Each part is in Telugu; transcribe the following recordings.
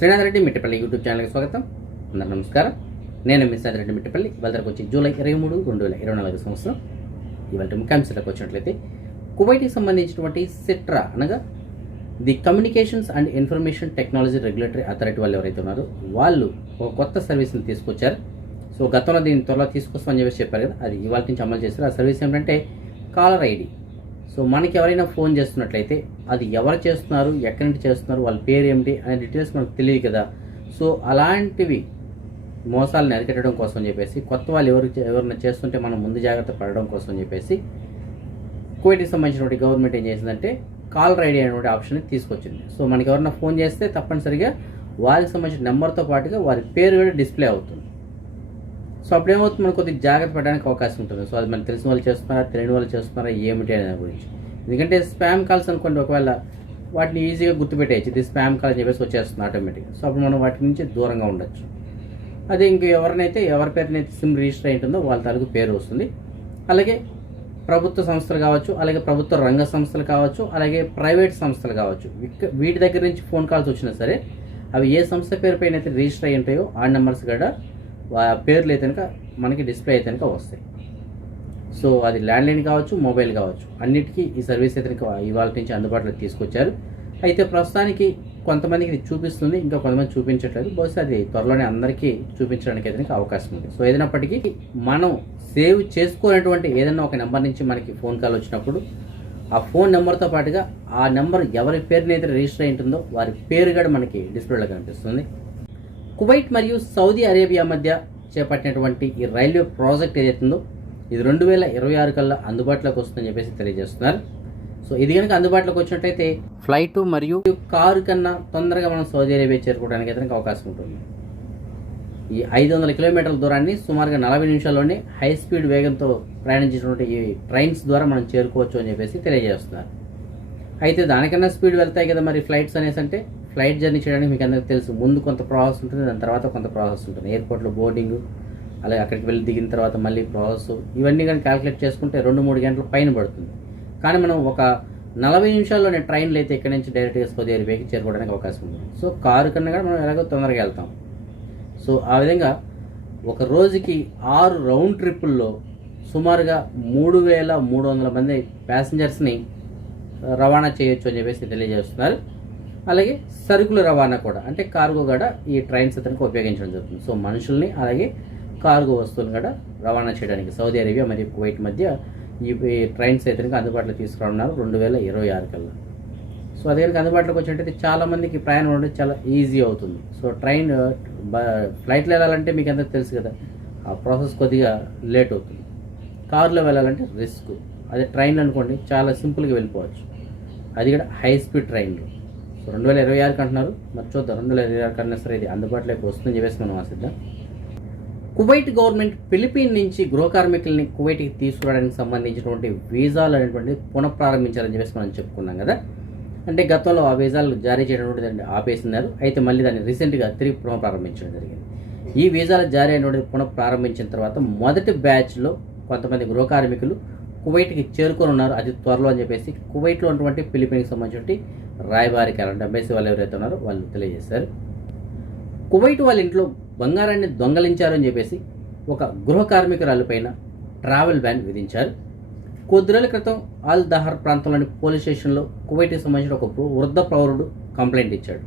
శ్రీనాథ్ రెడ్డి మిట్టపల్లి యూట్యూబ్ ఛానల్కి స్వాగతం. అందరూ నమస్కారం. నేను మీ రెడ్డి మిట్టపల్లి. ఇవాళకి వచ్చి జూలై ఇరవై మూడు రెండు వేల ఇరవై నాలుగు సంవత్సరం. ఇవాళ ముఖ్యాంశాలకు వచ్చినట్లయితే కువైట్కి సంబంధించినటువంటి సిట్రా అనగా the communications and information technology regulatory authority వాళ్ళు ఎవరైతే ఉన్నారో వాళ్ళు ఒక కొత్త సర్వీస్ని తీసుకొచ్చారు. సో గతంలో దీన్ని త్వరలో తీసుకొస్తామని చెప్పేసి చెప్పారు కదా అది ఇవాళ నుంచి అమలు చేస్తారు ఆ సర్వీస్ ఏంటంటే కాలర్ ఐడి. సో మనకి ఎవరైనా ఫోన్ చేస్తున్నట్లయితే అది ఎవరు చేస్తున్నారు ఎక్కడి నుంచి చేస్తున్నారు వాళ్ళ పేరు ఏమిటి అనే డీటెయిల్స్ మనకు తెలియదు కదా. సో అలాంటివి మోసాలను అరికట్టడం కోసం చెప్పేసి కొత్త వాళ్ళు ఎవరు ఎవరైనా చేస్తుంటే మనం ముందు జాగ్రత్త పడడం కోసం చెప్పేసి కువైట్కి సంబంధించినటువంటి గవర్నమెంట్ ఏం చేసిందంటే కాలర్ ఐడి అనేటువంటి ఆప్షన్ తీసుకొచ్చింది. సో మనకి ఎవరైనా ఫోన్ చేస్తే తప్పనిసరిగా వారికి సంబంధించిన నెంబర్తో పాటుగా వారి పేరు కూడా డిస్ప్లే అవుతుంది. సో అప్పుడేమవుతుంది? మనం కొద్దిగా జాగ్రత్త పడడానికి అవకాశం ఉంటుంది. సో అది మనకు తెలిసిన వాళ్ళు చేస్తున్నారా తెలియని వాళ్ళు చేస్తున్నారా ఏమిటి అనే గురించి. ఎందుకంటే స్పామ్ కాల్స్ అనుకోండి ఒకవేళ వాటిని ఈజీగా గుర్తుపెట్టేయచ్చు. ఇది స్పామ్ కాల్ అని చెప్పేసి వచ్చేస్తుంది ఆటోమేటిక్గా. సో అప్పుడు మనం వాటి నుంచి దూరంగా ఉండొచ్చు. అదే ఇంక ఎవరినైతే ఎవరి పేరునైతే సిమ్ రిజిస్టర్ అయి ఉంటుందో వాళ్ళ తాలూకు పేరు వస్తుంది. అలాగే ప్రభుత్వ సంస్థలు కావచ్చు అలాగే ప్రభుత్వ రంగ సంస్థలు కావచ్చు అలాగే ప్రైవేట్ సంస్థలు కావచ్చు. వీటి దగ్గర నుంచి ఫోన్ కాల్స్ వచ్చినా సరే అవి ఏ సంస్థ పేరు పైన అయితే రిజిస్టర్ అయి ఉంటాయో ఆ నెంబర్స్ కూడా పేర్లు అయితే కనుక మనకి డిస్ప్లే అయితే కనుక వస్తాయి. సో అది ల్యాండ్లైన్ కావచ్చు మొబైల్ కావచ్చు. అన్నిటికీ ఈ సర్వీస్ అయితే కనుక ఇవాళ నుంచి అందుబాటులోకి తీసుకొచ్చారు. అయితే ప్రస్తుతానికి కొంతమందికి ఇది చూపిస్తుంది ఇంకా కొంతమంది చూపించట్లేదు. బహుశా అది త్వరలోనే అందరికీ చూపించడానికి అయితే అవకాశం ఉంది. సో ఏదైనప్పటికీ మనం సేవ్ చేసుకునేటువంటి ఏదైనా ఒక నెంబర్ నుంచి మనకి ఫోన్ కాల్ వచ్చినప్పుడు ఆ ఫోన్ నెంబర్తో పాటుగా ఆ నెంబర్ ఎవరి పేరునైతే రిజిస్టర్ అయి ఉంటుందో వారి పేరు కూడా మనకి డిస్ప్లేలో కనిపిస్తుంది. కువైట్ మరియు సౌదీ అరేబియా మధ్య చేపట్టినటువంటి ఈ రైల్వే ప్రాజెక్ట్ ఏదైతుందో ఇది రెండు వేల ఇరవై ఆరు కల్లా అందుబాటులోకి వస్తుందని చెప్పేసి తెలియజేస్తున్నారు. సో ఇది కనుక అందుబాటులోకి వచ్చినట్టయితే ఫ్లైట్ మరియు కారు కన్నా తొందరగా మనం సౌదీ అరేబియా చేరుకోవడానికి అయితే అవకాశం ఉంటుంది. ఈ ఐదు వందల కిలోమీటర్ల దూరాన్ని సుమారుగా నలభై నిమిషాల్లోనే హై స్పీడ్ వేగంతో ప్రయాణించినటువంటి ఈ ట్రైన్స్ ద్వారా మనం చేరుకోవచ్చు అని చెప్పేసి తెలియజేస్తున్నారు. అయితే దానికన్నా స్పీడ్ వెళ్తాయి కదా మరి ఫ్లైట్స్ అనేసి అంటే ఫ్లైట్ జర్నీ చేయడానికి మీకు అందరికీ తెలుసు. ముందు కొంత ప్రాసెస్ ఉంటుంది దాని తర్వాత కొంత ప్రాసెస్ ఉంటుంది. ఎయిర్పోర్ట్లో బోర్డింగ్ అలాగే అక్కడికి వెళ్ళి దిగిన తర్వాత మళ్ళీ ప్రాసెస్. ఇవన్నీ కానీ క్యాలిక్యులేట్ చేసుకుంటే రెండు మూడు గంటల పైన పడుతుంది. కానీ మనం ఒక నలభై నిమిషాల్లోనే ట్రైన్లు అయితే ఇక్కడ నుంచి డైరెక్ట్గా సౌదీ అరేబియాకి చేరుకోవడానికి అవకాశం ఉంది. సో కారు కన్నా కూడా మనం ఎలాగో తొందరగా వెళ్తాం. సో ఆ విధంగా ఒక రోజుకి ఆరు రౌండ్ ట్రిప్పుల్లో సుమారుగా మూడు వేల మూడు వందల మంది ప్యాసింజర్స్ని రవాణా చేయొచ్చు అని చెప్పేసి తెలియజేస్తున్నారు. అలాగే సరుకుల రవాణా కూడా. అంటే కార్గో కూడా ఈ ట్రైన్స్ అతనికి ఉపయోగించడం జరుగుతుంది. సో మనుషుల్ని అలాగే కార్గో వస్తువులను కూడా రవాణా చేయడానికి. సౌదీ అరేబియా మరియు కువైట్ మధ్య ఈ ట్రైన్స్ అయితే అందుబాటులో తీసుకురానున్నారు రెండు వేల ఇరవై ఆరు కల్లా. సో అదే అందుబాటులోకి వచ్చినట్టయితే చాలామందికి ప్రయాణం ఉండడం చాలా ఈజీ అవుతుంది. సో ట్రైన్ uh, బ- ఫ్లైట్లో వెళ్ళాలంటే మీకు అందరికి తెలుసు కదా ఆ ప్రాసెస్ కొద్దిగా లేట్ అవుతుంది. కారులో వెళ్ళాలంటే రిస్క్ అదే ట్రైన్ అనుకోండి చాలా సింపుల్గా వెళ్ళిపోవచ్చు. అది కూడా హై స్పీడ్ ట్రైన్లు సో రెండు వేల ఇరవై ఆరుకి అంటున్నారు. మరి చూద్దాం రెండు వేల ఇరవై ఆరు అన్నా సరే ఇది అందుబాటులోకి వస్తుందని చెప్పేసి మనం ఆశిద్దాం. కువైట్ గవర్నమెంట్ ఫిలిపీన్ నుంచి గృహ కార్మికుల్ని కువైట్కి తీసుకురావడానికి సంబంధించినటువంటి వీసాలు అనేటువంటి పునఃప్రారంభించాలని చెప్పేసి మనం చెప్పుకున్నాం కదా. అంటే గతంలో ఆ వీసాలు జారీ చేయడం ఆపేసినారు. అయితే మళ్ళీ దాన్ని రీసెంట్గా తిరిగి పునఃప్రారంభించడం జరిగింది. ఈ వీజాలు జారీ అయినటువంటి పునఃప్రారంభించిన తర్వాత మొదటి బ్యాచ్లో కొంతమంది గృహ కార్మికులు కువైట్కి చేరుకొని ఉన్నారు. అది త్వరలో అని చెప్పేసి కువైట్లో ఉన్నటువంటి ఫిలిపీన్కి సంబంధించినటువంటి రాయబారి క్యాలెండర్ ఎంబసీ వాళ్ళు ఎవరైతే ఉన్నారో వాళ్ళు తెలియజేశారు. కువైట్ వాళ్ళ ఇంట్లో బంగారాన్ని దొంగలించారని చెప్పేసి ఒక గృహ కార్మికురాలిపైన ట్రావెల్ బ్యాన్ విధించారు. కొద్ది రోజుల క్రితం ఆల్ దహార్ ప్రాంతంలోని పోలీస్ స్టేషన్లో కువైట్కి సంబంధించిన ఒక వృద్ధ పౌరుడు కంప్లైంట్ ఇచ్చాడు.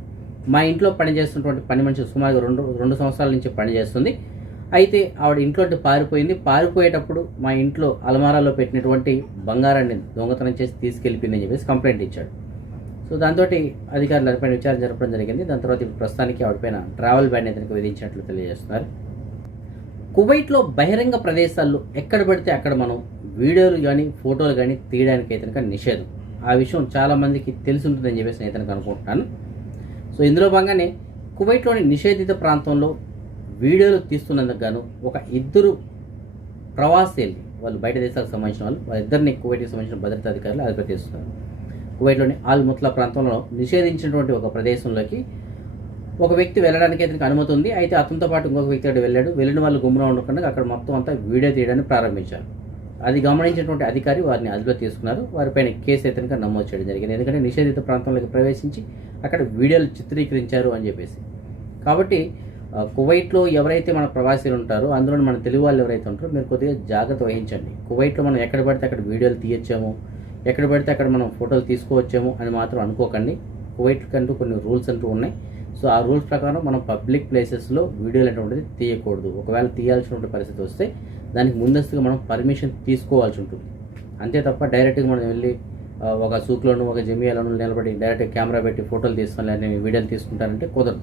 మా ఇంట్లో పనిచేస్తున్నటువంటి పని మనిషి సుమారుగా రెండు రెండు సంవత్సరాల నుంచి పనిచేస్తుంది. అయితే ఆవిడ ఇంట్లో పారిపోయింది. పారిపోయేటప్పుడు మా ఇంట్లో అలమారాలో పెట్టినటువంటి బంగారాన్ని దొంగతనం చేసి తీసుకెళ్ళిపోయిందని చెప్పేసి కంప్లైంట్ ఇచ్చాడు. సో దాంతో అధికారులు దానిపైన విచారణ జరపడం జరిగింది. దాని తర్వాత ఇప్పుడు ప్రస్తుతానికి ఆవిడపైన ట్రావెల్ బ్యాన్ ఇతనికి విధించినట్లు తెలియజేస్తున్నారు. కువైట్లో బహిరంగ ప్రదేశాల్లో ఎక్కడ పడితే అక్కడ మనం వీడియోలు కానీ ఫోటోలు కానీ తీయడానికి అయితే నిషేధం. ఆ విషయం చాలామందికి తెలిసి ఉంటుందని చెప్పేసి నేను ఇతనికి అనుకుంటున్నాను. సో ఇందులో భాగంగానే కువైట్లోని నిషేధిత ప్రాంతంలో వీడియోలు తీస్తున్నందుకు గాను ఒక ఇద్దరు ప్రవాసీలు వాళ్ళు బయట దేశాలకు సంబంధించిన వాళ్ళు వాళ్ళిద్దరిని కువైట్కి సంబంధించిన భద్రతా అధికారులు అదుపు చేస్తున్నారు కువైట్లోని ఆల్ ముత్లా ప్రాంతంలో నిషేధించినటువంటి ఒక ప్రదేశంలోకి ఒక వ్యక్తి వెళ్ళడానికి అతనికి అనుమతి ఉంది. అయితే అతనితో పాటు ఇంకొక వ్యక్తి అక్కడ వెళ్ళాడు. వెళ్ళిన వాళ్ళు గుమ్మలో ఉండకుండా అక్కడ మొత్తం అంతా వీడియో తీయడానికి ప్రారంభించారు. అది గమనించినటువంటి అధికారి వారిని అదుపులో తీసుకున్నారు. వారిపైన కేసు అయితే కనుక నమోదు చేయడం జరిగింది. ఎందుకంటే నిషేధిత ప్రాంతంలోకి ప్రవేశించి అక్కడ వీడియోలు చిత్రీకరించారు అని చెప్పేసి. కాబట్టి కువైట్లో ఎవరైతే మన ప్రవాసీలు ఉంటారో అందులో మన తెలుగు వాళ్ళు ఎవరైతే ఉంటారో మీరు కొద్దిగా జాగ్రత్త వహించండి. కువైట్లో మనం ఎక్కడ పడితే అక్కడ వీడియోలు తీయచ్చాము. ఎక్కడ పడితే అక్కడ మనం ఫోటోలు తీసుకోవచ్చేమో అని మాత్రం అనుకోకండి. కువైట్ కంటూ కొన్ని రూల్స్ అంటూ ఉన్నాయి. సో ఆ రూల్స్ ప్రకారం మనం పబ్లిక్ ప్లేసెస్లో వీడియోలు అనేటువంటిది తీయకూడదు. ఒకవేళ తీయాల్సినటువంటి పరిస్థితి వస్తే దానికి ముందస్తుగా మనం పర్మిషన్ తీసుకోవాల్సి ఉంటుంది. అంతే తప్ప డైరెక్ట్గా మనం వెళ్ళి ఒక సూక్లోను ఒక జమియాలోను నిలబడి డైరెక్ట్ కెమెరా పెట్టి ఫోటోలు తీసుకొని లేదా నేను వీడియోలు తీసుకుంటానంటే కుదరదు.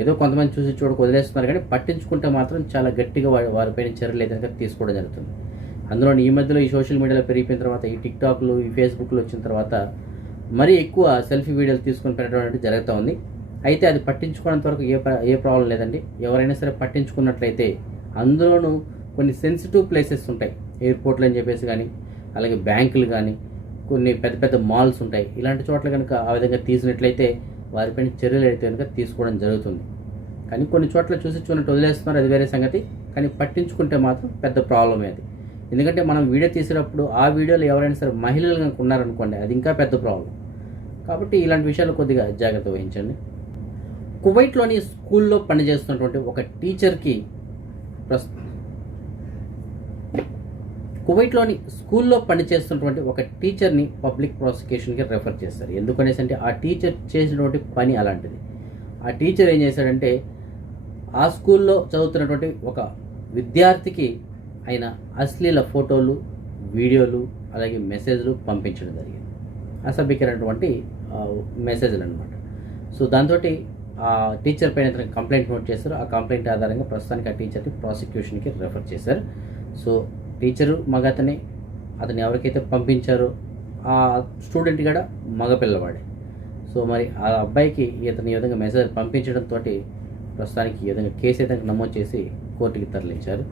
ఏదో కొంతమంది చూసి చూడకు వదిలేస్తున్నారు కానీ పట్టించుకుంటే మాత్రం చాలా గట్టిగా వారి వారిపైన చర్యలు ఏదైనా తీసుకోవడం జరుగుతుంది. అందులో ఈ మధ్యలో ఈ సోషల్ మీడియాలో పెరిగిపోయిన తర్వాత ఈ టిక్టాక్లు ఈ ఫేస్బుక్లు వచ్చిన తర్వాత మరీ ఎక్కువ సెల్ఫీ వీడియోలు తీసుకొని పెట్టడం అనేది జరుగుతూ ఉంది. అయితే అది పట్టించుకోవడం వరకు ఏ ఏ ప్రాబ్లం లేదండి. ఎవరైనా సరే పట్టించుకున్నట్లయితే అందులోనూ కొన్ని సెన్సిటివ్ ప్లేసెస్ ఉంటాయి. ఎయిర్పోర్ట్లు అని చెప్పేసి కానీ అలాగే బ్యాంకులు కానీ కొన్ని పెద్ద పెద్ద మాల్స్ ఉంటాయి. ఇలాంటి చోట్ల కనుక ఆ విధంగా తీసినట్లయితే వారిపైన చర్యలు అయితే కనుక తీసుకోవడం జరుగుతుంది. కానీ కొన్ని చోట్ల చూసి చూడట్టు వదిలేస్తున్నారు అది వేరే సంగతి. కానీ పట్టించుకుంటే మాత్రం పెద్ద ప్రాబ్లమే అది. ఎందుకంటే మనం వీడియో తీసేటప్పుడు ఆ వీడియోలో ఎవరైనా సరే మహిళలు కనుక ఉన్నారనుకోండి అది ఇంకా పెద్ద ప్రాబ్లం కాబట్టి ఇలాంటి విషయాలు కొద్దిగా జాగ్రత్త వహించండి. కువైట్లోని స్కూల్లో పనిచేస్తున్నటువంటి ఒక టీచర్కి ప్రస్ కువైట్లోని స్కూల్లో పనిచేస్తున్నటువంటి ఒక టీచర్ని పబ్లిక్ ప్రాసిక్యూషన్కి రెఫర్ చేస్తారు. ఎందుకనేసి అంటే ఆ టీచర్ చేసినటువంటి పని అలాంటిది. ఆ టీచర్ ఏం చేశాడంటే ఆ స్కూల్లో చదువుతున్నటువంటి ఒక విద్యార్థికి ఆయన అశ్లీల ఫోటోలు వీడియోలు అలాగే మెసేజ్లు పంపించడం జరిగింది. అసభ్యకరమైనటువంటి మెసేజ్లు అనమాట సో దాంతో ఆ టీచర్ పైన అతను కంప్లైంట్ నోట్ చేశారు. ఆ కంప్లైంట్ ఆధారంగా ప్రస్తుతానికి ఆ టీచర్ని ప్రాసిక్యూషన్కి రెఫర్ చేశారు. సో టీచరు మగతనే అతను ఎవరికైతే పంపించారో ఆ స్టూడెంట్ కూడా మగపిల్లవాడే. సో మరి ఆ అబ్బాయికి ఇతను ఈ విధంగా మెసేజ్ పంపించడంతో ప్రస్తుతానికి ఈ విధంగా కేసు అయితే నమోదు చేసి కోర్టుకి తరలించారు.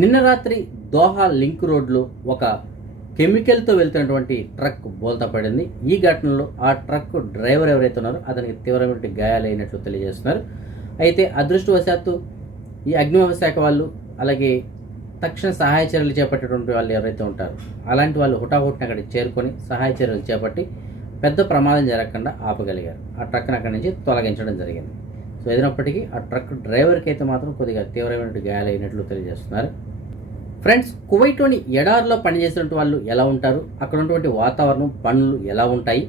నిన్న రాత్రి దోహా లింక్ రోడ్లో ఒక కెమికల్తో వెళ్తున్నటువంటి ట్రక్ బోల్తా పడింది. ఈ ఘటనలో ఆ ట్రక్ డ్రైవర్ ఎవరైతే ఉన్నారో అతనికి తీవ్రమైన గాయాలైనట్లు తెలియజేస్తున్నారు. అయితే అదృష్టవశాత్తు ఈ అగ్నిమాపక శాఖ వాళ్ళు అలాగే తక్షణ సహాయ చర్యలు చేపట్టేటువంటి వాళ్ళు ఎవరైతే ఉంటారో అలాంటి వాళ్ళు హుటాహుటిన అక్కడికి చేరుకొని సహాయ చర్యలు చేపట్టి పెద్ద ప్రమాదం జరగకుండా ఆపగలిగారు. ఆ ట్రక్ని అక్కడి నుంచి తొలగించడం జరిగింది. సో ఏదైనప్పటికీ ఆ ట్రక్ డ్రైవర్కి అయితే మాత్రం కొద్దిగా తీవ్రమైన గాయాలైనట్లు తెలియజేస్తున్నారు. ఫ్రెండ్స్ కువైట్లోని ఎడారిలో పనిచేసినటువంటి వాళ్ళు ఎలా ఉంటారు? అక్కడ ఉన్నటువంటి వాతావరణం పనులు ఎలా ఉంటాయి?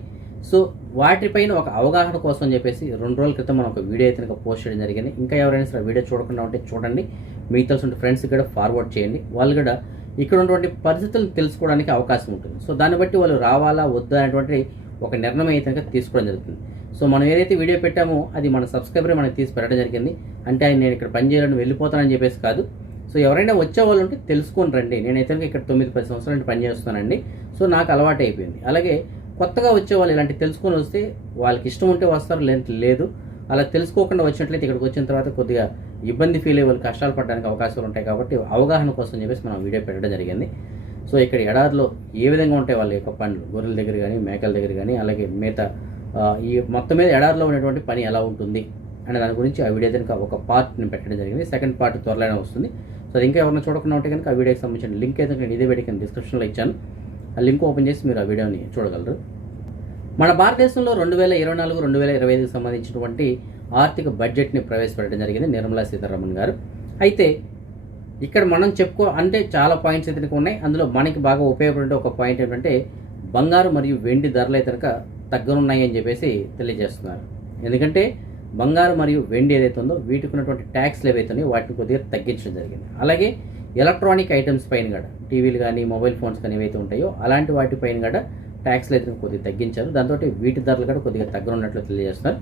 సో వాటిపైన ఒక అవగాహన కోసం చెప్పేసి రెండు రోజుల క్రితం మనం ఒక వీడియో అయితే కనుక పోస్ట్ చేయడం జరిగింది. ఇంకా ఎవరైనా సరే వీడియో చూడకుండా ఉంటే చూడండి. మీకు తెలిసిన ఫ్రెండ్స్కి కూడా ఫార్వర్డ్ చేయండి. వాళ్ళు కూడా ఇక్కడ ఉన్నటువంటి పరిస్థితులను తెలుసుకోవడానికి అవకాశం ఉంటుంది. సో దాన్ని బట్టి వాళ్ళు రావాలా వద్దా అనేటువంటి ఒక నిర్ణయం అయితే కనుక తీసుకోవడం జరుగుతుంది. సో మనం ఏదైతే వీడియో పెట్టామో అది మన సబ్స్క్రైబర్ మనకి తీసి పెట్టడం జరిగింది. అంటే ఆయన నేను ఇక్కడ పని చేయాలని వెళ్ళిపోతానని చెప్పేసి కాదు. సో ఎవరైనా వచ్చే వాళ్ళు ఉంటే తెలుసుకొని రండి. నేనైతే ఇక్కడ తొమ్మిది పది సంవత్సరాలు నుండి పని చేస్తున్నానండి. సో నాకు అలవాటు అయిపోయింది. అలాగే కొత్తగా వచ్చే వాళ్ళు ఇలాంటి తెలుసుకొని వస్తే వాళ్ళకి ఇష్టం ఉంటే వస్తారు లేదంటే లేదు. అలా తెలుసుకోకుండా వచ్చినట్లయితే ఇక్కడికి వచ్చిన తర్వాత కొద్దిగా ఇబ్బంది ఫీల్ అయ్యే వాళ్ళు కష్టాలు పడడానికి అవకాశాలు ఉంటాయి కాబట్టి అవగాహన కోసం చెప్పేసి మనం వీడియో పెట్టడం జరిగింది. సో ఇక్కడ ఎడారిలో ఏ విధంగా ఉంటాయి వాళ్ళ యొక్క పండ్లు? గొర్రెల దగ్గర కానీ మేకల దగ్గర కానీ అలాగే మిగతా ఈ మొత్తం మీద ఎడారిలో ఉన్నటువంటి పని ఎలా ఉంటుంది అనే దాని గురించి ఆ వీడియో కనుక ఒక పార్ట్ని పెట్టడం జరిగింది. సెకండ్ పార్ట్ త్వరలోనే వస్తుంది. సో అది ఇంకా ఎవరైనా చూడకుండా ఉంటే కనుక ఆ వీడియోకి సంబంధించిన లింక్ అయితే నేను ఇదే వీడియో డిస్క్రిప్షన్లో ఇచ్చాను. ఆ లింక్ ఓపెన్ చేసి మీరు ఆ వీడియోని చూడగలరు. మన భారతదేశంలో రెండు వేల ఇరవై నాలుగు రెండు వేల ఇరవై ఐదుకి సంబంధించినటువంటి ఆర్థిక బడ్జెట్ని ప్రవేశపెట్టడం జరిగింది నిర్మలా సీతారామన్ గారు. అయితే ఇక్కడ మనం చెప్పుకో అంటే చాలా పాయింట్స్ అయితే ఉన్నాయి. అందులో మనకి బాగా ఉపయోగపడే ఒక పాయింట్ ఏంటంటే బంగారు మరియు వెండి ధరలు అయితే కనుక తగ్గనున్నాయి అని చెప్పేసి తెలియజేస్తున్నారు. ఎందుకంటే బంగారు మరియు వెండి ఏదైతే ఉందో వీటికి ఉన్నటువంటి ట్యాక్స్లు ఏవైతే ఉన్నాయో వాటిని కొద్దిగా తగ్గించడం జరిగింది. అలాగే ఎలక్ట్రానిక్ ఐటమ్స్ పైన కూడా టీవీలు కానీ మొబైల్ ఫోన్స్ కానీ ఏవైతే ఉంటాయో అలాంటి వాటి పైన కూడా ట్యాక్స్లు అయితే కొద్దిగా తగ్గించారు. దాంతో వీటి ధరలు కూడా కొద్దిగా తగ్గనున్నట్లు తెలియజేస్తున్నారు.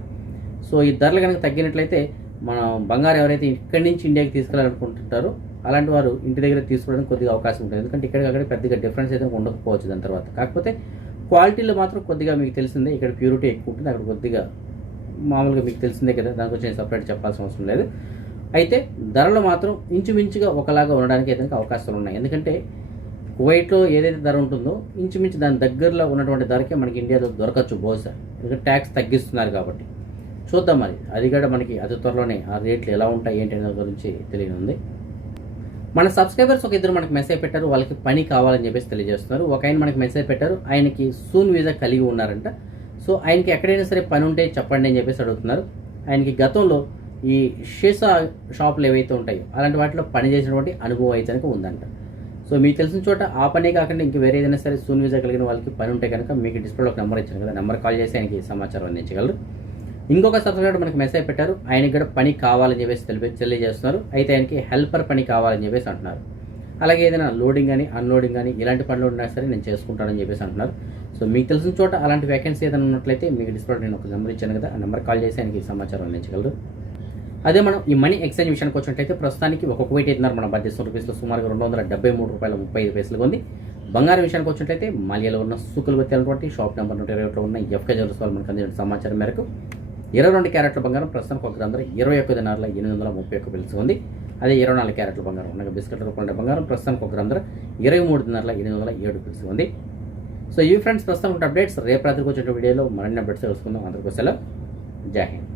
సో ఈ ధరలు కనుక తగ్గినట్లయితే మనం బంగారు ఎవరైతే ఇక్కడి నుంచి ఇండియాకి తీసుకెళ్ళాలనుకుంటుంటారో అలాంటి వారు ఇంటి దగ్గర తీసుకోవడానికి కొద్దిగా అవకాశం ఉంటుంది. ఎందుకంటే ఇక్కడికక్కడ పెద్దగా డిఫరెన్స్ అయితే ఉండకపోవచ్చు దాని తర్వాత. కాకపోతే క్వాలిటీలో మాత్రం కొద్దిగా మీకు తెలిసిందే ఇక్కడ ప్యూరిటీ ఎక్కువ ఉంటుంది అక్కడ కొద్దిగా మామూలుగా మీకు తెలిసిందే కదా దాని గురించి సపరేట్ చెప్పాల్సిన అవసరం లేదు. అయితే ధరలు మాత్రం ఇంచుమించుగా ఒకలాగా ఉండడానికి అయితే అవకాశాలు ఉన్నాయి. ఎందుకంటే కువైట్లో ఏదైతే ధర ఉంటుందో ఇంచుమించు దాని దగ్గరలో ఉన్నటువంటి ధరకే మనకి ఇండియాలో దొరకచ్చు బహుశా. ఎందుకంటే ట్యాక్స్ తగ్గిస్తున్నారు కాబట్టి. చూద్దాం మరి అది కూడా మనకి అతి త్వరలోనే ఆ రేట్లు ఎలా ఉంటాయి ఏంటి అనే దాని గురించి తెలియనుంది. మన సబ్స్క్రైబర్స్ ఒక ఇద్దరు మనకి మెసేజ్ పెట్టారు వాళ్ళకి పని కావాలని చెప్పేసి తెలియజేస్తున్నారు. ఒక ఆయన మనకి మెసేజ్ పెట్టారు ఆయనకి సూన్ వీసా కలిగి ఉన్నారంట. సో ఆయనకి ఎక్కడైనా సరే పని ఉంటే చెప్పండి అని చెప్పేసి అడుగుతున్నారు. ఆయనకి గతంలో ఈ షీసా షాపులు ఏవైతే ఉంటాయో అలాంటి వాటిలో పనిచేసినటువంటి అనుభవం అయితే కనుక ఉందంట. సో మీకు తెలిసిన చోట ఆ పనే కాకుండా ఇంక వేరే ఏదైనా సరే సూన్ వీసా కలిగిన వాళ్ళకి పని ఉంటే కనుక మీకు డిస్ప్లేలో ఒక నెంబర్ ఇచ్చాను కదా నెంబర్ కాల్ చేసి ఆయనకి సమాచారం అందించగలరు. ఇంకొక సబ్స్క్రైబర్ మనకి మెసేజ్ పెట్టారు. ఆయనకి కూడా పని కావాలని చెప్పేసి తెలిపి తెలియజేస్తున్నారు. అయితే ఆయనకి హెల్పర్ పని కావాలని చెప్పేసి అంటున్నారు. అలాగే ఏదైనా లోడింగ్ కానీ అన్లోడింగ్ కానీ ఇలాంటి పనులు ఉన్నా సరే నేను చేసుకుంటానని చెప్పేసి అంటున్నారు. సో మీకు తెలిసిన చోట అలాంటి వేకెన్సీ ఏదైనా ఉన్నట్లయితే మీకు డిస్ప్లే నేను ఒక నెంబర్ ఇచ్చాను కదా ఆ నెంబర్ కాల్ చేసి ఆయనకి సమాచారం అందించగలరు. అదే మనం ఈ మనీ ఎక్స్చేంజ్ విషయానికి వచ్చినట్టయితే ప్రస్తుతానికి ఒక కోటి ఇద్దరు మన బడ్జెట్ రూపీస్లో సుమారుగా రెండు వందల డెబ్బై మూడు రూపాయల ముప్పై ఐదు పైసలుగా ఉంది. బంగారం విషయానికి వచ్చినట్టయితే మాలియాలో ఉన్న సూకులు గుర్తి షాప్ నెంబర్ నూట ఇరవై ఒకటిలో ఉన్న ఎఫ్కే జ్యువెల్స్ వాళ్ళు మనకు అందించిన సమాచారం మేరకు ఇరవై రెండు క్యారెట్ల బంగారం ప్రస్తుతానికి ఒక గ్రంథం ఇరవై ఒక్క దినారుల ఎనిమిది వందల ముప్పై ఒక్క పిలుసు ఉంది. అదే ఇరవై నాలుగు క్యారెట్ల బంగారం ఉండగా బిస్కెట్ల రూపంలో బంగారం ప్రస్తుతానికి ఒక గ్రంథం ఇరవై మూడు దినారుల ఎనిమిది వందల ఏడు పిలుసు ఉంది. సో ఈ ఫ్రెండ్స్ ప్రస్తుతం అప్డేట్స్. రేపు రాత్రికి వచ్చే వీడియోలో మరిన్ని అప్డేట్స్ తెలుసుకుందాం. అందరికీ సెలవు జై హింద్.